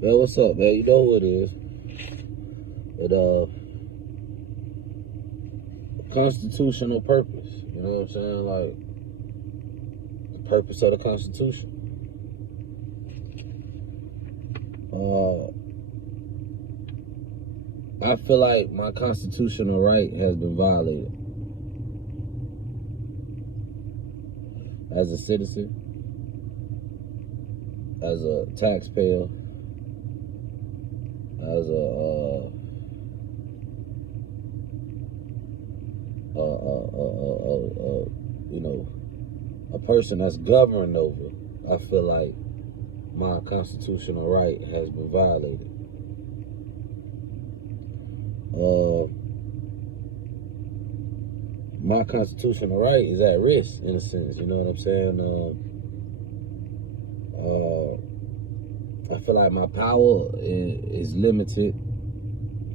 Man, what's up, man? You know who it is. But constitutional purpose. You know what I'm saying? Like the purpose of the Constitution. I feel like my constitutional right has been violated as a citizen, as a taxpayer, as a person that's governed over. I feel like my constitutional right has been violated. My constitutional right is at risk in a sense. You know what I'm saying? I feel like my power is limited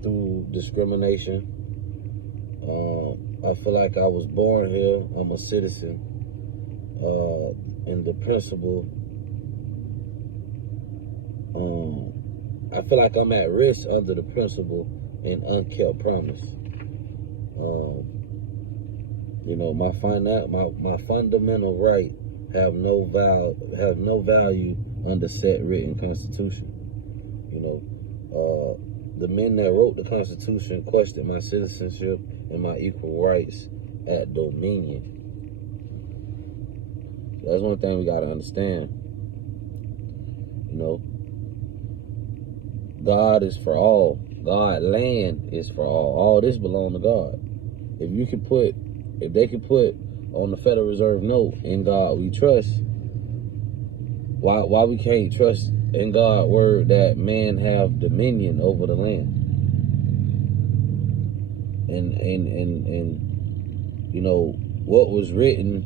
through discrimination. I feel like I was born here. I'm a citizen. And the principle, I feel like I'm at risk under the principle and unkept promise. My fundamental right have no value under set written constitution. The men that wrote the Constitution questioned my citizenship and my equal rights at dominion. That's one thing we gotta understand. God is for all. Land is for all. All this belongs to God. If they could put on the Federal Reserve note, "In God we trust," why we can't trust in God's word that man have dominion over the land? And what was written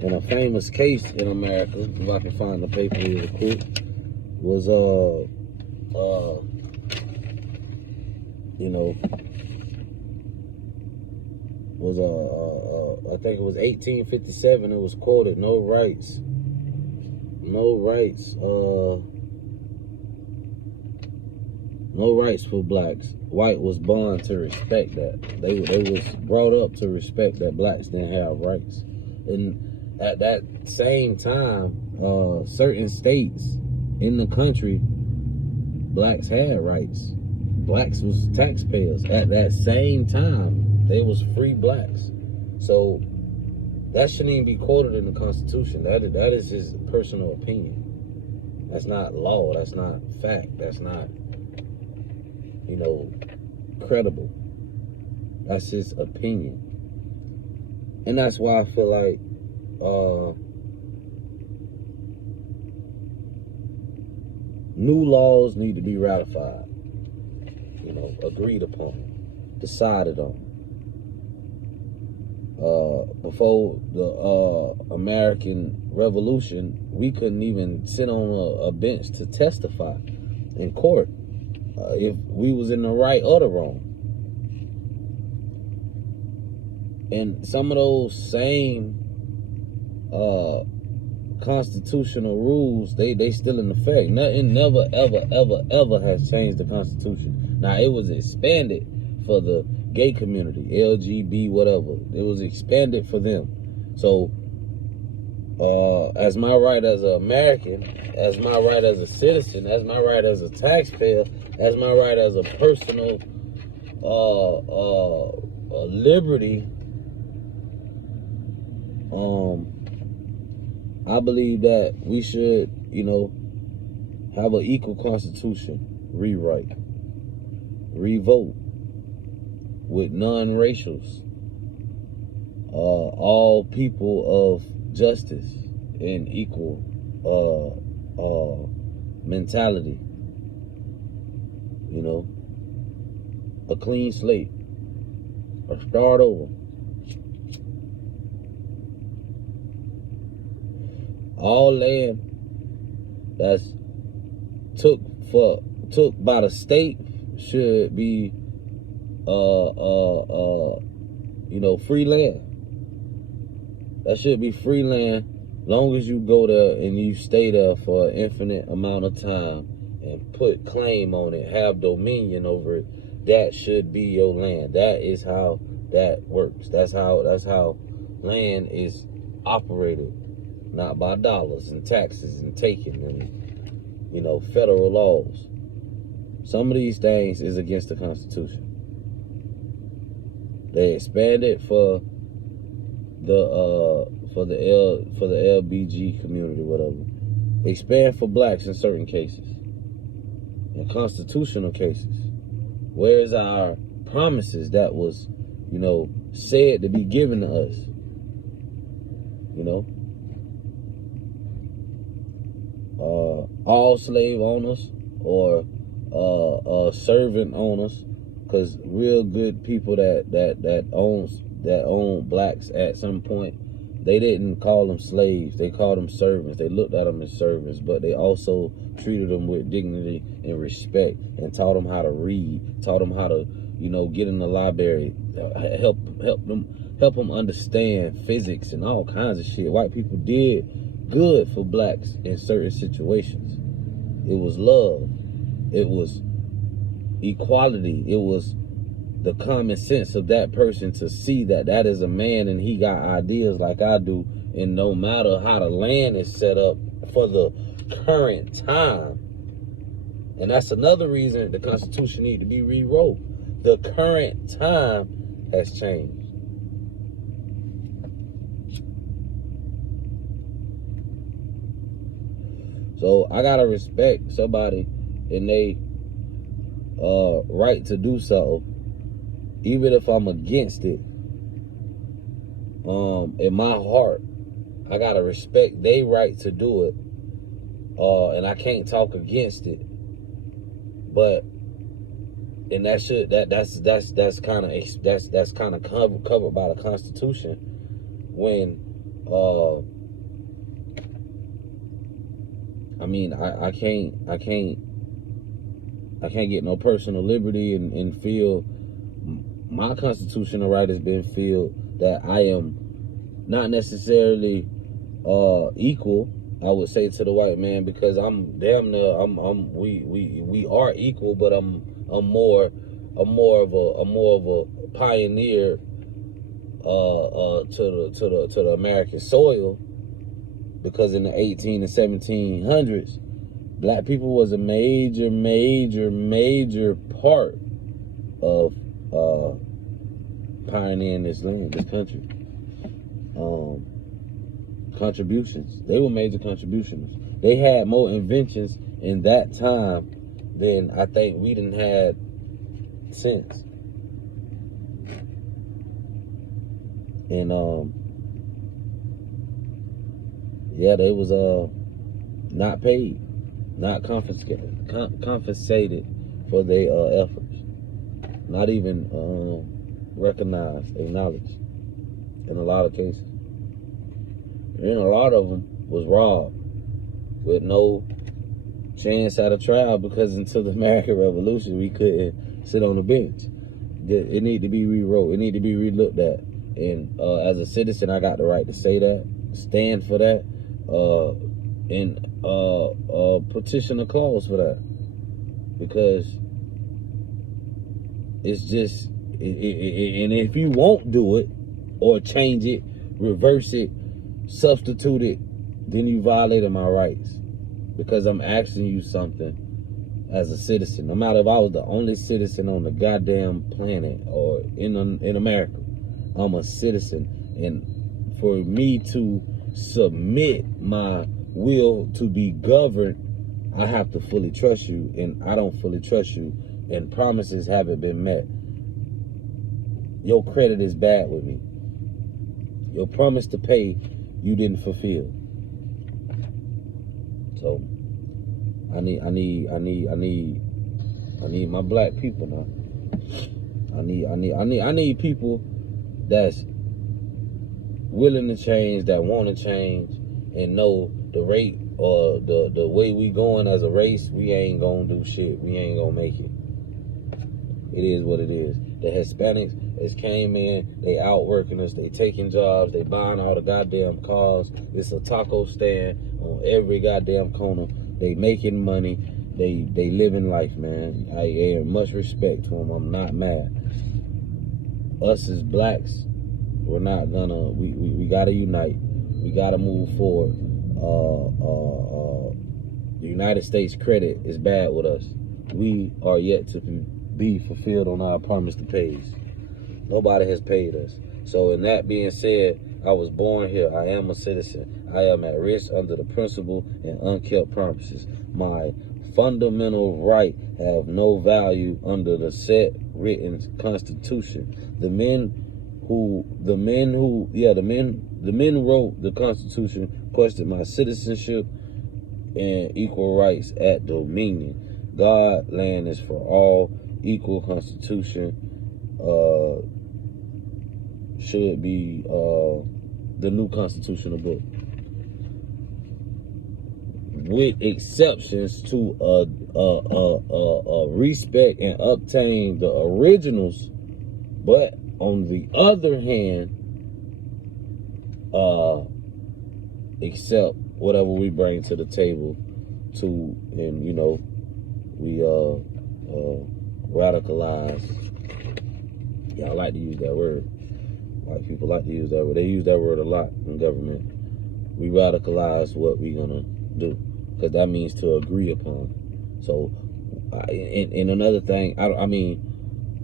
in a famous case in America, if I can find the paper real quick, was I think it was 1857. It was quoted, no rights, no rights for blacks. White was born to respect that. They was brought up to respect that blacks didn't have rights. And at that same time, certain states in the country, blacks had rights. Blacks was taxpayers. At that same time, they was free blacks. So that shouldn't even be quoted in the Constitution. That is his personal opinion. That's not law. That's not fact. That's not, credible. That's his opinion. And that's why I feel like new laws need to be ratified, agreed upon, decided on. Before the American Revolution, we couldn't even sit on a bench to testify in court if we was in the right or the wrong. And some of those same constitutional rules, they still in effect. Nothing never, ever has changed the Constitution. Now, it was expanded for the gay community, LGB, whatever. It was expanded for them. So, as my right as an American, as my right as a citizen, as my right as a taxpayer, as my right as a personal liberty, I believe that we should, have an equal constitution, rewrite, revote with non-racials, all people of justice and equal mentality, a clean slate, or start over. All land that's took by the state should be free land. That should be free land Long as you go there and you stay there for an infinite amount of time and put claim on it, have dominion over it, that should be your land. That is how that works. That's how land is operated, not by dollars and taxes and taking and, you know, federal laws. Some of these things is against the Constitution. They expanded for the LBG community, whatever. They expand for blacks in certain cases, in constitutional cases. Where's our promises that was, you know, said to be given to us? You know, all slave owners or servant owners, because real good people that own blacks at some point, they didn't call them slaves, they called them servants. They looked at them as servants, but they also treated them with dignity and respect and taught them how to read, taught them how to, you know, get in the library, help them understand physics and all kinds of shit. White people did good for blacks in certain situations. It was love, it was equality, it was the common sense of that person to see that that is a man and he got ideas like I do, and no matter how the land is set up for the current time. And that's another reason the Constitution need to be rewrote. The current time has changed. So I gotta respect somebody and they right to do so, even if I'm against it. In my heart, I gotta respect their right to do it, and I can't talk against it. But and that's kind of covered by the Constitution. When I mean, I can't get no personal liberty and feel my constitutional right has been feel that I am not necessarily equal, I would say, to the white man, because I'm damn near we are equal, but I'm more of a pioneer to the American soil, because in the 18 and 1700s, black people was a major part of pioneering this land, this country. Contributions. They were major contributions. They had more inventions in that time than I think we done had since. And yeah, they was not paid, not compensated for their efforts, not even recognized, acknowledged in a lot of cases. And a lot of them was robbed with no chance at a trial, because until the American Revolution, we couldn't sit on the bench. It need to be rewrote. It need to be relooked at. And as a citizen, I got the right to say that, stand for that, and petition a clause for that, because it's just, and if you won't do it or change it, reverse it, substitute it, then you violated my rights, because I'm asking you something as a citizen. No matter if I was the only citizen on the goddamn planet or in America, I'm a citizen, and for me to submit my will to be governed, I have to fully trust you, and I don't fully trust you, and promises haven't been met. Your credit is bad with me. Your promise to pay, you didn't fulfill. So I need my black people now. I need people that's willing to change, that want to change, and know the rate or the way we going as a race, we ain't gonna do shit. We ain't gonna make it. it is what it is. The Hispanics has came in, they outworking us, they taking jobs, they buying all the goddamn cars. It's a taco stand on every goddamn corner. They making money. They living life, man. I have much respect to them. I'm not mad. Us as blacks, we're not gonna. We gotta unite. We gotta move forward. The United States credit is bad with us. We are yet to be fulfilled on our promise to pay. Nobody has paid us. So in that being said, I was born here. I am a citizen. I am at risk under the principle and unkept promises. My fundamental right have no value under the set written Constitution. The men who wrote the Constitution questioned my citizenship and equal rights at dominion. God, land is for all. Equal Constitution should be the new constitutional book, with exceptions to respect and obtain the originals, but on the other hand, accept whatever we bring to the table to, and we radicalize. Yeah, I like to use that word. White people like to use that word. They use that word a lot in government. We radicalize what we're gonna do, because that means to agree upon. So, and another thing, I mean,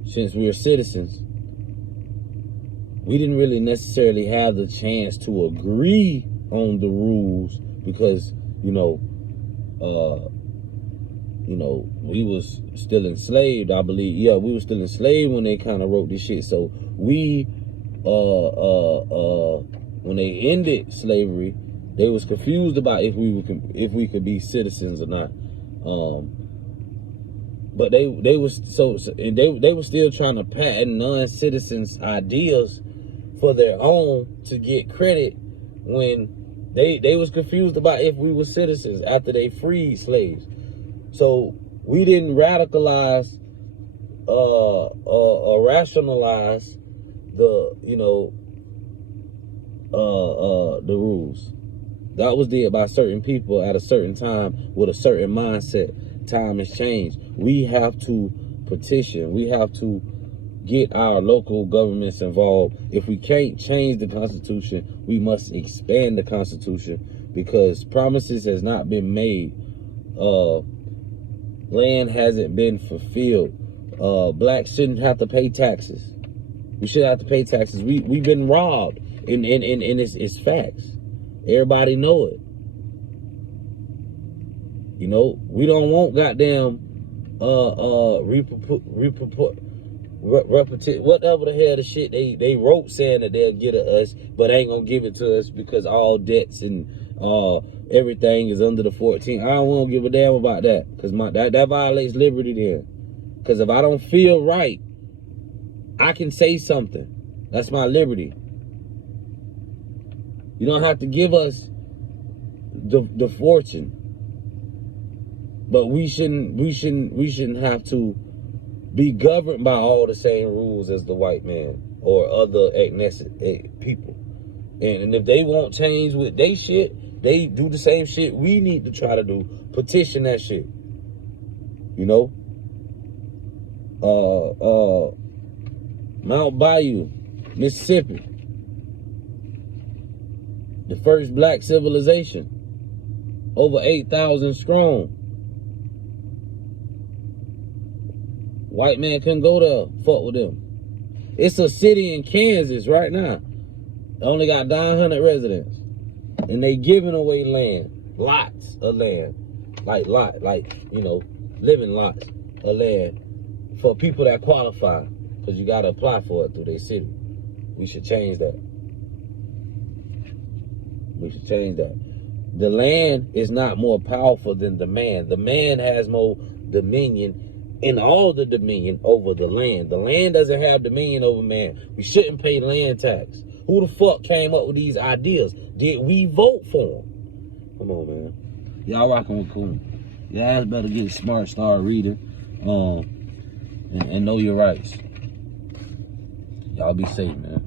since we're citizens, we didn't really necessarily have the chance to agree on the rules, because we was still enslaved, I believe. Yeah, we were still enslaved when they kind of wrote this shit. So we when they ended slavery, they was confused about if we could be citizens or not. But they was they were still trying to patent non-citizens' ideas for their own to get credit, when they was confused about if we were citizens after they freed slaves. So we didn't radicalize or rationalize the the rules. That was did by certain people at a certain time with a certain mindset. Time has changed. We have to petition. We have to get our local governments involved. If we can't change the Constitution, we must expand the Constitution, because promises has not been made. Land hasn't been fulfilled. Blacks shouldn't have to pay taxes. We should have to pay taxes. We've been robbed, and it's facts. Everybody know it. We don't want goddamn whatever the hell the shit they wrote saying that they'll get at us, but ain't gonna give it to us because all debts and everything is under the 14. I don't want to give a damn about that, because that violates liberty then. Because if I don't feel right, I can say something. That's my liberty. You don't have to give us the fortune, but we shouldn't have to be governed by all the same rules as the white man or other ethnic people. And if they won't change with they shit, they do the same shit we need to try to do. Petition that shit. Mount Bayou, Mississippi. The first black civilization. Over 8,000 strong. White man couldn't go there, fuck with them. It's a city in Kansas right now. Only got 900 residents. And they giving away land. Lots of land. Living lots of land for people that qualify. Because you got to apply for it through their city. We should change that. We should change that. The land is not more powerful than the man. The man has more dominion, in all the dominion over the land. The land doesn't have dominion over man. We shouldn't pay land tax. Who the fuck came up with these ideas? Did we vote for them? Come on, man. Y'all rocking with Coon. Y'all better get smart, start reading. and know your rights. Y'all be safe, man.